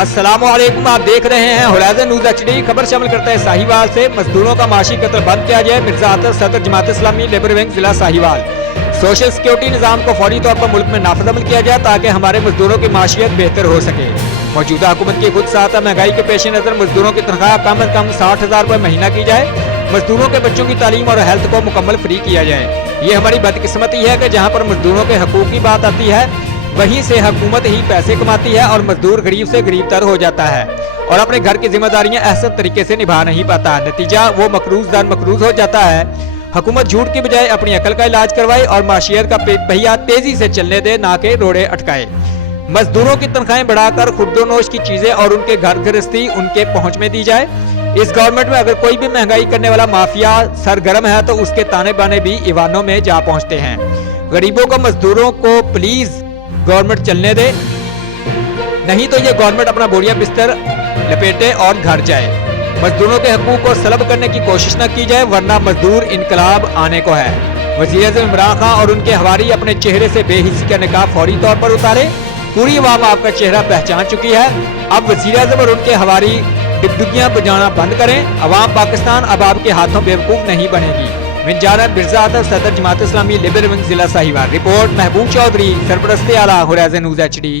अस्सलाम वालेकुम, आप देख रहे हैं होराइजन न्यूज़ HD। खबर शामिल करता है साहिवाल से। मजदूरों का माशी कत्ल बंद किया जाए। मिर्जा आतर सदर जमात इस्लामी लेबर विंग जिला साहिवाल। सोशल सिक्योरिटी निज़ाम को फौरी तौर पर मुल्क में नाफिज अमल किया जाए ताकि हमारे मजदूरों की माशियत बेहतर हो सके। मौजूदा हुकूमत की खुद साथ महंगाई के पेश नज़र मजदूरों की तनख्वाह कम अज कम 60,000 रुपये महीना की जाए। मजदूरों के बच्चों की तालीम और हेल्थ को मुकम्मल फ्री किया जाए। ये हमारी बदकिस्मती है कि जहाँ पर मजदूरों के हकूक़ की बात आती है वहीं से हुकूमत ही पैसे कमाती है और मजदूर गरीब से गरीब तर हो जाता है और अपने घर की जिम्मेदारियां अहसन तरीके से निभा नहीं पाता। नतीजा वो मकरूज दर मकरूज हो जाता है। हुकूमत झूठ की बजाय अपनी अकल का इलाज करवाए और माशियत का पहिया तेजी से चलने दे, ना कि रोड़े अटकाए। मजदूरों की तनख्वाहें बढ़ाकर खुर्दोनोश की चीजें और उनके घर गृहस्थी उनके पहुंच में दी जाए। इस गवर्नमेंट में अगर कोई भी महंगाई करने वाला माफिया सरगर्म है तो उसके ताने बाने भी ईवानों में जा पहुंचते हैं। गरीबों को मजदूरों को प्लीज गवर्नमेंट चलने दे, नहीं तो ये गवर्नमेंट अपना बोरिया बिस्तर लपेटे और घर जाए। मजदूरों के हकूक को सलब करने की कोशिश न की जाए, वरना मजदूर इनकलाब आने को है। वज़ीर-ए-आज़म इमरान खान और उनके हवारी अपने चेहरे से बेहिसी का निकाब फौरी तौर पर उतारे। पूरी अवाम आपका चेहरा पहचान चुकी है। अब वज़ीर-ए-आज़म और उनके हवारी डिगडुगियां बजाना बंद करें। अवाम पाकिस्तान अब आपके हाथों बेवकूफ नहीं बनेगी। मिर्जा आतर सदर जमात इस्लामी लेबर विंग जिला साहिवाल। रिपोर्ट महबूब चौधरी, सरपरस्ती आला, होराइजन न्यूज़ HD।